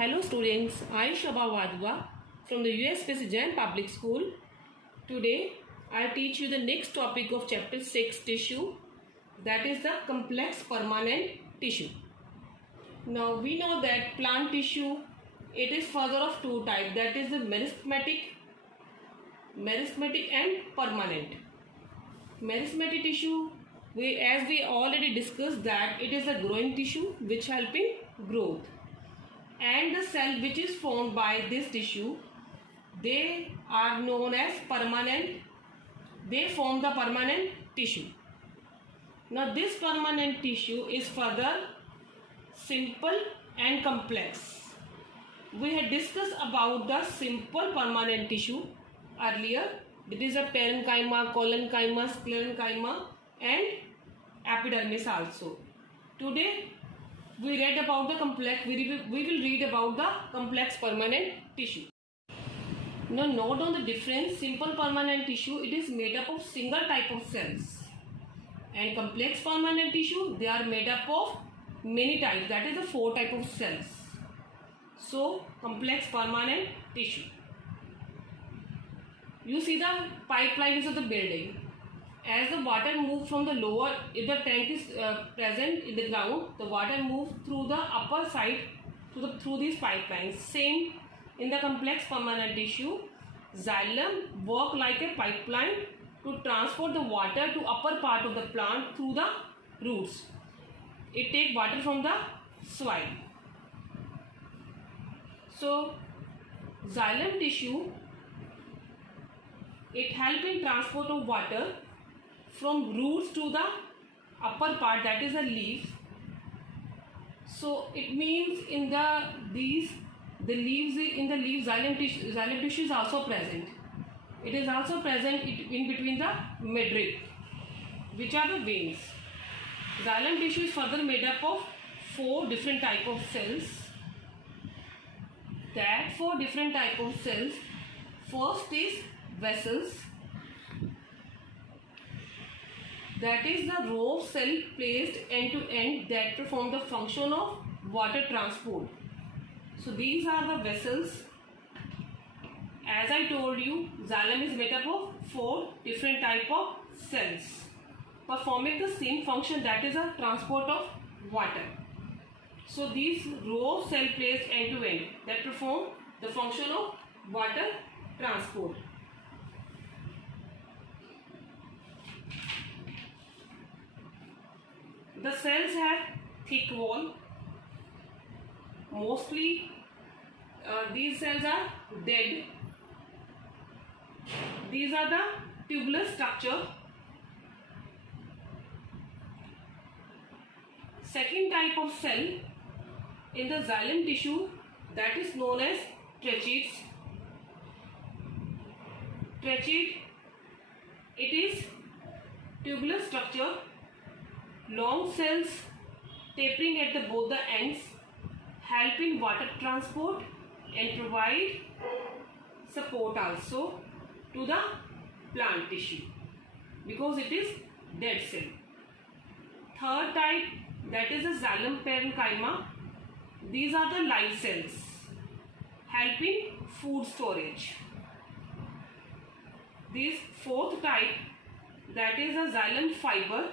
Hello students, I Shobha Wadhwa from the US Jain Public School. Today I'll teach you the next topic of chapter 6 tissue, that is the complex permanent tissue. Now we know that plant tissue, it is further of two types, that is the meristematic and permanent. Meristematic tissue, as we already discussed, that it is a growing tissue which help in growth, and the cell which is formed by this tissue, they are known as permanent. They form the permanent tissue. Now this permanent tissue is further simple and complex. We had discussed about the simple permanent tissue earlier. It is a parenchyma, collenchyma, sclerenchyma and epidermis also. Today we read about the complex. We will read about the complex permanent tissue. Now note on the difference. Simple permanent tissue, it is made up of single type of cells, and complex permanent tissue, they are made up of many types, that is the 4 type of cells. So complex permanent tissue. You see the pipelines of the building. As the water moves from the lower, if the tank is present in the ground, the water moves through the upper side through these pipelines. Same in the complex permanent tissue, xylem work like a pipeline to transport the water to upper part of the plant through the roots. It takes water from the soil. So xylem tissue, it helps in transport of water from roots to the upper part, that is the leaves. So it means in the leaves xylem tissue is also present. It is also present in between the midrib, which are the veins. Xylem tissue is further made up of 4 different type of cells. That 4 different type of cells, first is vessels. That is the row of cell placed end to end that perform the function of water transport. So these are the vessels. As I told you, xylem is made up of 4 different type of cells performing the same function, that is a transport of water. So these row of cell placed end to end that perform the function of water transport. The cells have thick wall. Mostly these cells are dead. These are the tubular structure. Second type of cell in the xylem tissue, that is known as tracheids. Tracheid, it is tubular structure, long cells tapering at both the ends, help in water transport and provide support also to the plant tissue because it is dead cell. Third type, that is the xylem parenchyma. These are the live cells helping food storage. This fourth type, that is a xylem fiber.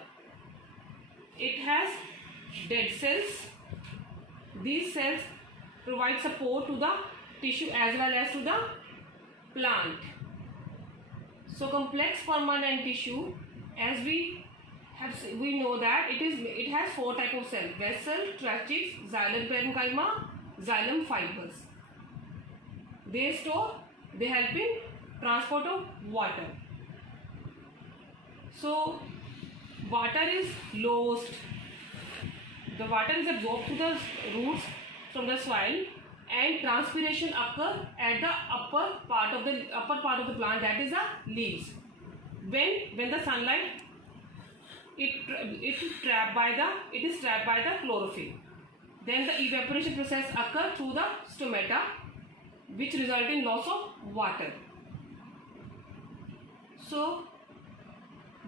It has dead cells. These cells provide support to the tissue as well as to the plant. So complex permanent tissue, as we know that it has 4 type of cells: vessel, tracheids, xylem parenchyma, xylem fibers. They help in transport of water. So water is lost. The water is absorbed to the roots from the soil, and transpiration occurs at the upper part of the plant, that is the leaves. When the sunlight it is trapped by the chlorophyll. Then the evaporation process occurs through the stomata, which result in loss of water. So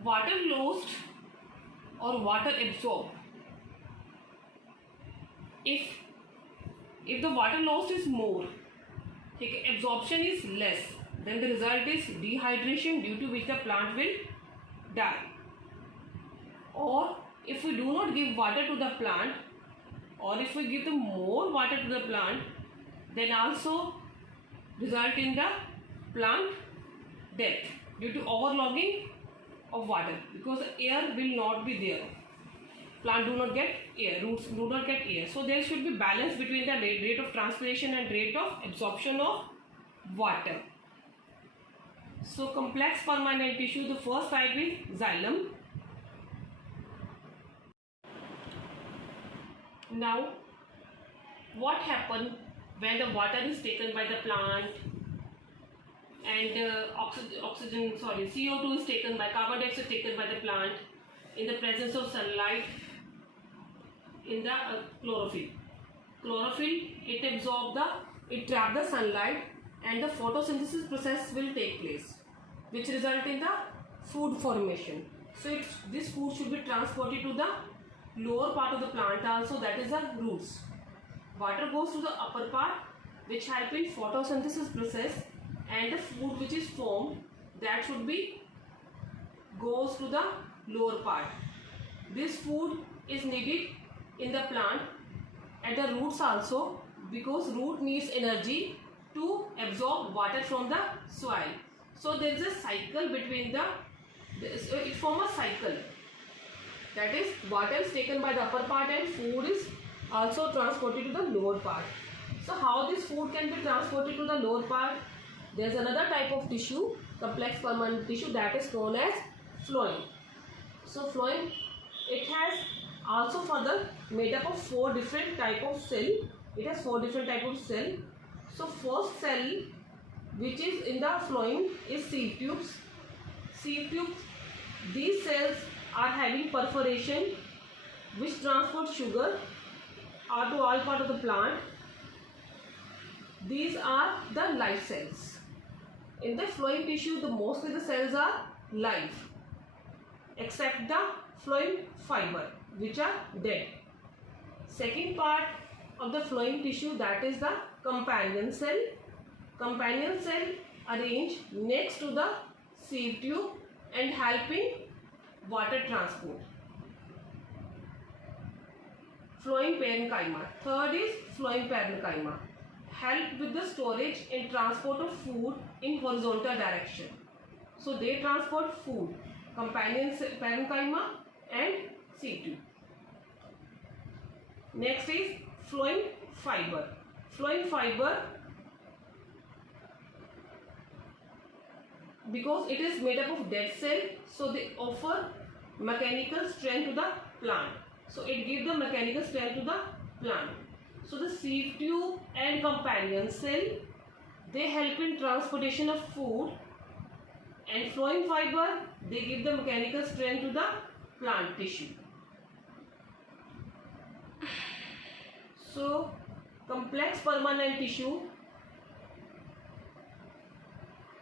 water lost or water absorbed, if if the water lost is more, absorption is less, then the result is dehydration, due to which the plant will die. Or if we do not give water to the plant, or if we give the more water to the plant, then also result in the plant death due to overlogging of water, because air will not be there. Plant do not get air, roots do not get air. So there should be balance between the rate of transpiration and rate of absorption of water. So complex permanent tissue, the first type is xylem. Now, what happens when the water is taken by the plant and CO2 is taken by, carbon dioxide taken by the plant in the presence of sunlight in the chlorophyll. Chlorophyll, it trap the sunlight and the photosynthesis process will take place, which result in the food formation. So this food should be transported to the lower part of the plant also, that is the roots. Water goes to the upper part, which help in photosynthesis process, and the food which is formed, that should be goes to the lower part. This food is needed in the plant at the roots also, because root needs energy to absorb water from the soil. So there is a cycle between it forms a cycle. That is, water is taken by the upper part and food is also transported to the lower part. So how this food can be transported to the lower part? There is another type of tissue, complex permanent tissue, that is known as phloem. So phloem, it has also further made up of 4 different type of cell. It has 4 different type of cell. So first cell which is in the phloem is sieve tubes. Sieve tubes, these cells are having perforation which transport sugar to all part of the plant. These are the live cells. In the phloem tissue, mostly the cells are live, except the phloem fiber, which are dead. Second part of the phloem tissue, that is the companion cell. Companion cell arranged next to the sieve tube and helping water transport. Phloem parenchyma. Third is phloem parenchyma. Help with the storage and transport of food in horizontal direction. So they transport food, companion parenchyma and sieve tube. Next is phloem fiber. Phloem fiber, because it is made up of dead cell, so they offer mechanical strength to the plant. So it gives the mechanical strength to the plant. So the sieve tube and companion cell, they help in transportation of food, and phloem fiber, they give the mechanical strength to the plant tissue. So complex permanent tissue,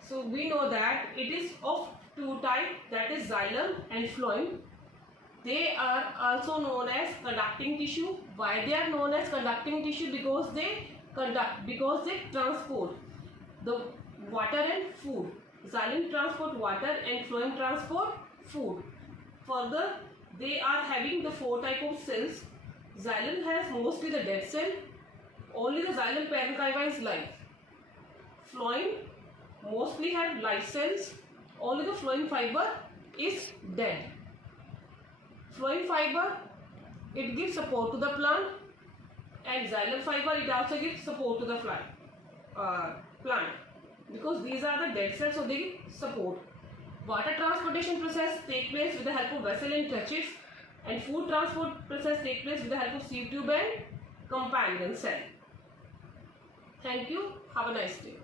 so we know that it is of 2 types, that is xylem and phloem. They are also known as conducting tissue. Why they are known as conducting tissue? Because they transport the water and food. Xylem transport water and phloem transport food. Further, they are having the 4 type of cells. Xylem has mostly the dead cell. Only the xylem parenchyma is live. Phloem mostly have live cells. Only the phloem fiber is dead. Phloem fiber, it gives support to the plant, and xylem fiber, it also gives support to the plant, because these are the dead cells, so they give support. Water transportation process take place with the help of vessel and clutches, and food transport process take place with the help of sieve tube and companion cell. Thank you. Have a nice day.